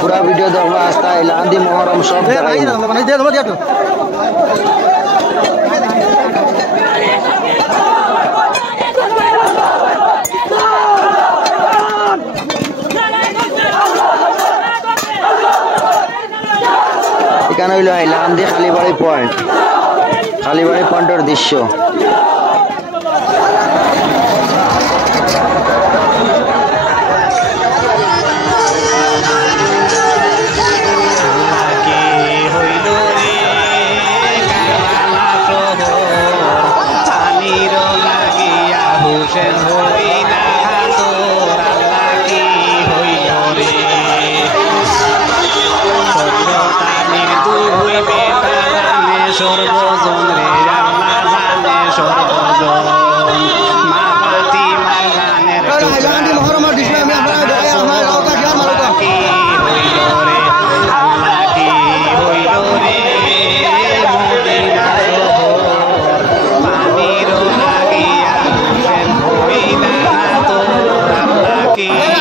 पूरा वीडियो देखो आस्था लांदी मोहरम सब এখানে হইল লান্দি খালিবাড়ি পয়েন্টের দৃশ্য। সর্বজন রে আল্লাহ জানে সর্বজন মা ফাতিমার গানের মহরমের দৃশ্য আমি আপনারা কি হইল রে আল্লাহ কি হইল রে মদিনা শহর পানির লাগিয়া হুসেন হইলা তোর আল্লাহ কি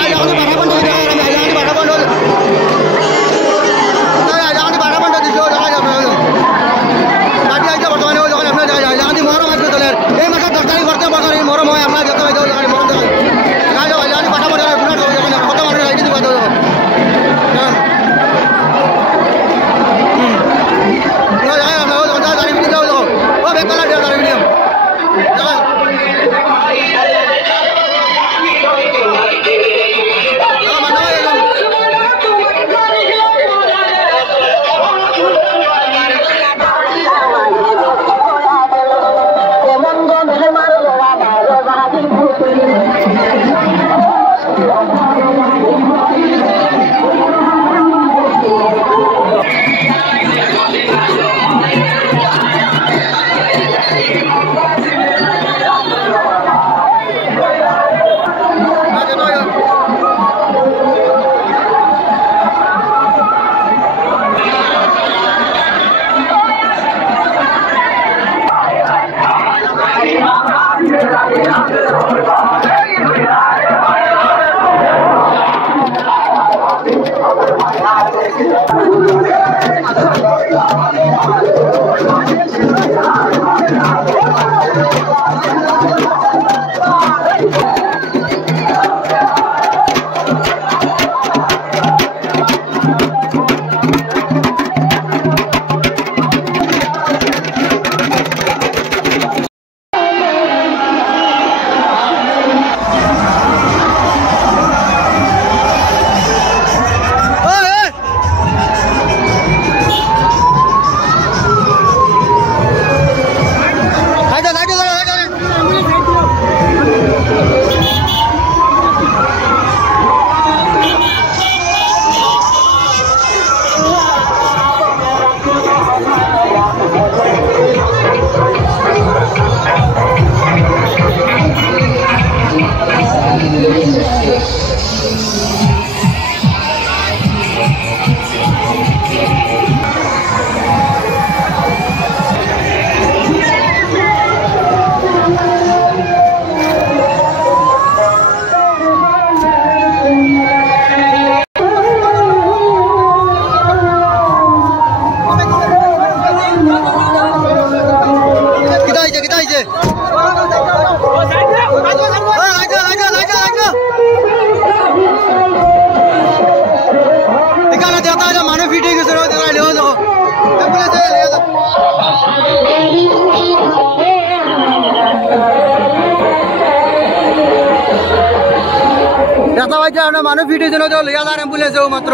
मानव वीडियो जन जो लिया था एम्बुलेंस मात्र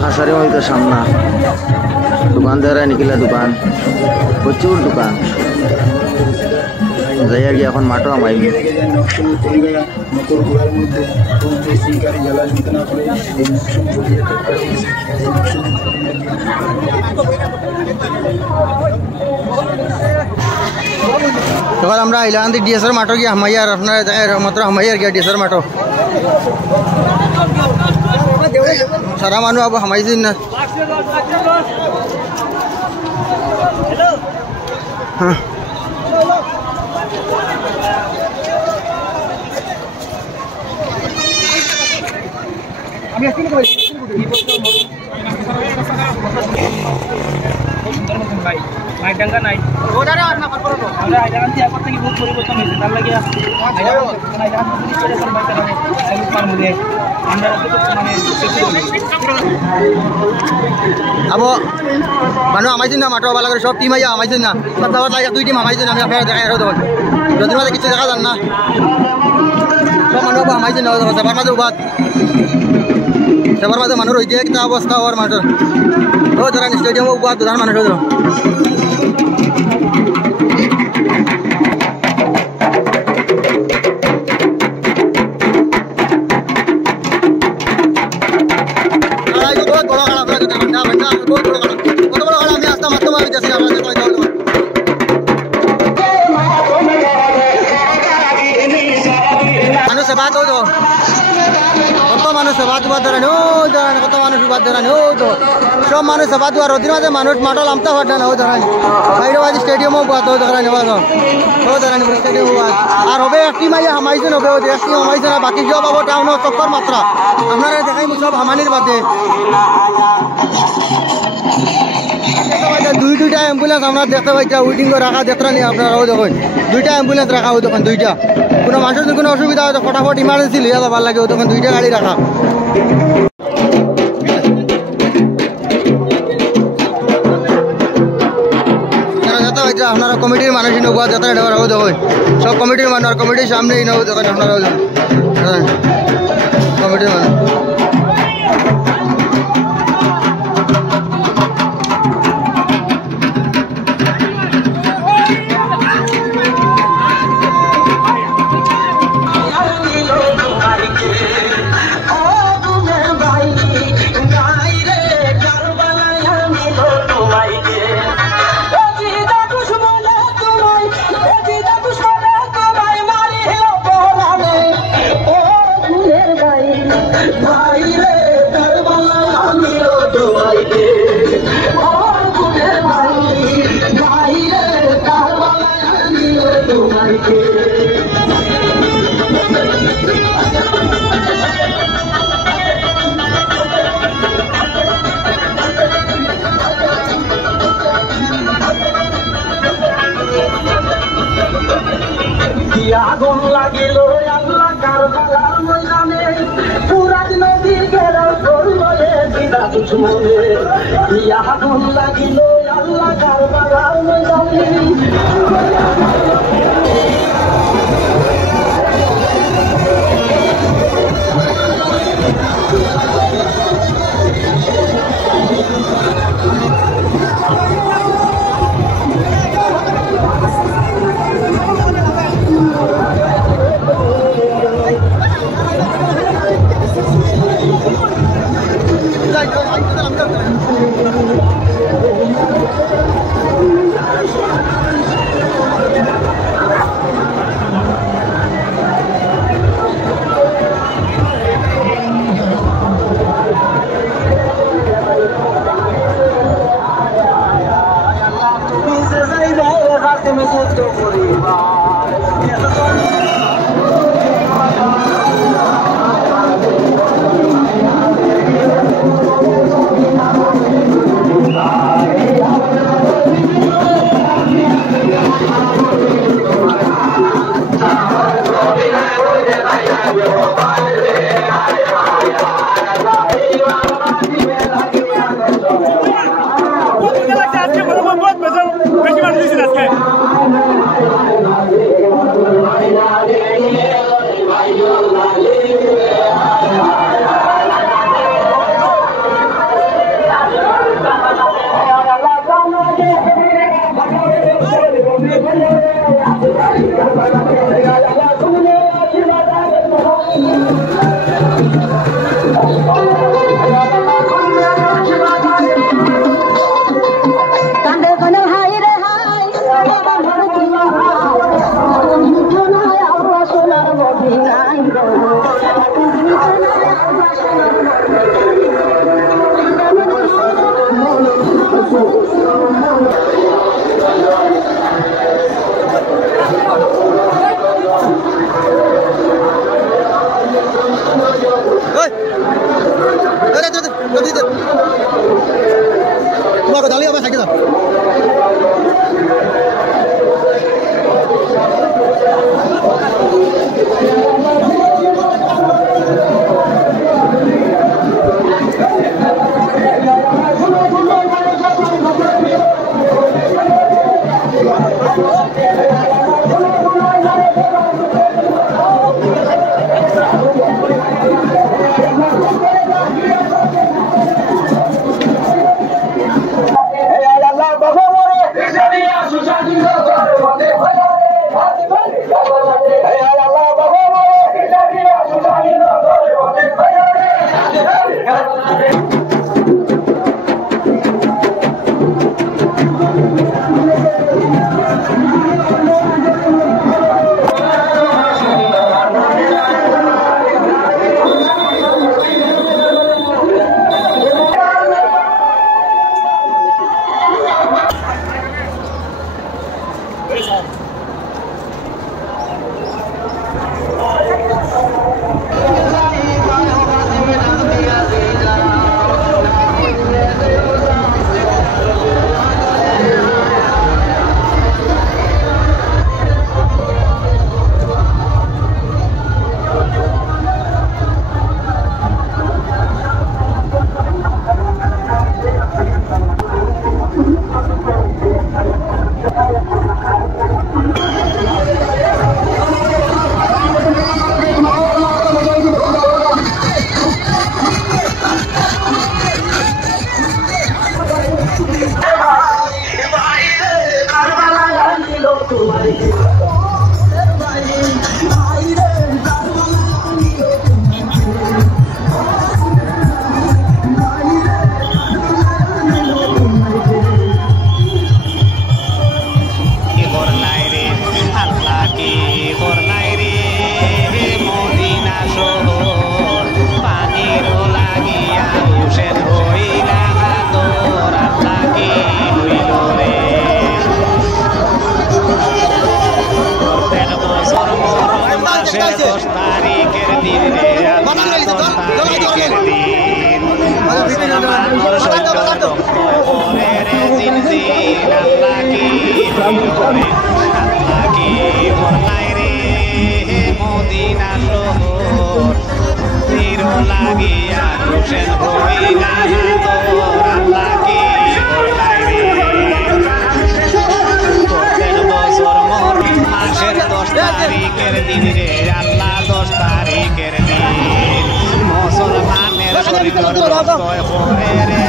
खासारी मई सामना दुकानदार निकला दुकान प्रचुर दुकान जाइए गया माटो आमाई তখন আমরা ইলাকান্দি ডিএসআর মাঠো গিয়ে হামাইয়ার আপনারা মাত্র হামাইয়ার গিয়া ডিএসআর মাঠো সারা মানুষ আবার হামাইছেন না হ্যাঁ আমি আসলে ভাই মাইক ডাঙ্গা নাই ওটারে আর না করব আমরা আইলাম কি আপনি কি বহুত পরিবর্তন হইছে তার লাগি আবো মানুষ আমাইছেন না মাঠো বালা করে সব টিম আইয়া আমাইছেন না কথা লাগে দুই টিম আমাইছেন আমি আপনারা দেখাই রাখো দেব যদি মাঝে কিছু দেখা যান না সব মানুষ আমাইছেন না সবার মাঝে উবাদ সবার মাঝে মানুষ রইতে একটা অবস্থা হওয়ার মাঠের ও ধরেন স্টেডিয়ামে উবাদ প্রধান মানুষ হইল সব মানুষ সভা দুয়ার রোদির মাঝে মানুষ মাঠো লামতে পারছে না ও ধরেন বাইরে স্টেডিয়ামও বাদ ও ধরেন ও ধরেন স্টেডিয়াম আর হবে একটি মাইয়া হামাইছেন হবে ও একটি হামাইছেন আর বাকি সব পাবো টাউন চক্কর মাত্রা আপনারা দেখাই সব হামানির বাদে দুইটা অ্যাম্বুলেন্স আমরা দেখতে পাইছি উইটিং করে রাখা দেখতে নিয়ে আপনারাও দেখুন দুইটা অ্যাম্বুলেন্স রাখা হয় তখন দুইটা কোনো মানুষের যদি কোনো অসুবিধা হয় ফটাফট ইমার্জেন্সি লিয়ে যাবার লাগে ও তখন দুইটা গাড়ি রাখা আপনারা কমিটির মানুষ নৌকা যাত্রা দেওয়ার হোক দেখুন সব কমিটির মানুষ আর কমিটির সামনেই নৌ দেখেন আপনারাও কমিটির মানুষ আগুন লাগিল আল্লাহ কারবালার ময়দানে পুরাত নদী ঘেরাও করলো দিদা দুশ্মনে আগুন লাগিল আল্লাহ কারবালার ময়দানে তোমার কথা হলে থাকি দাও মুসলমানের শরীর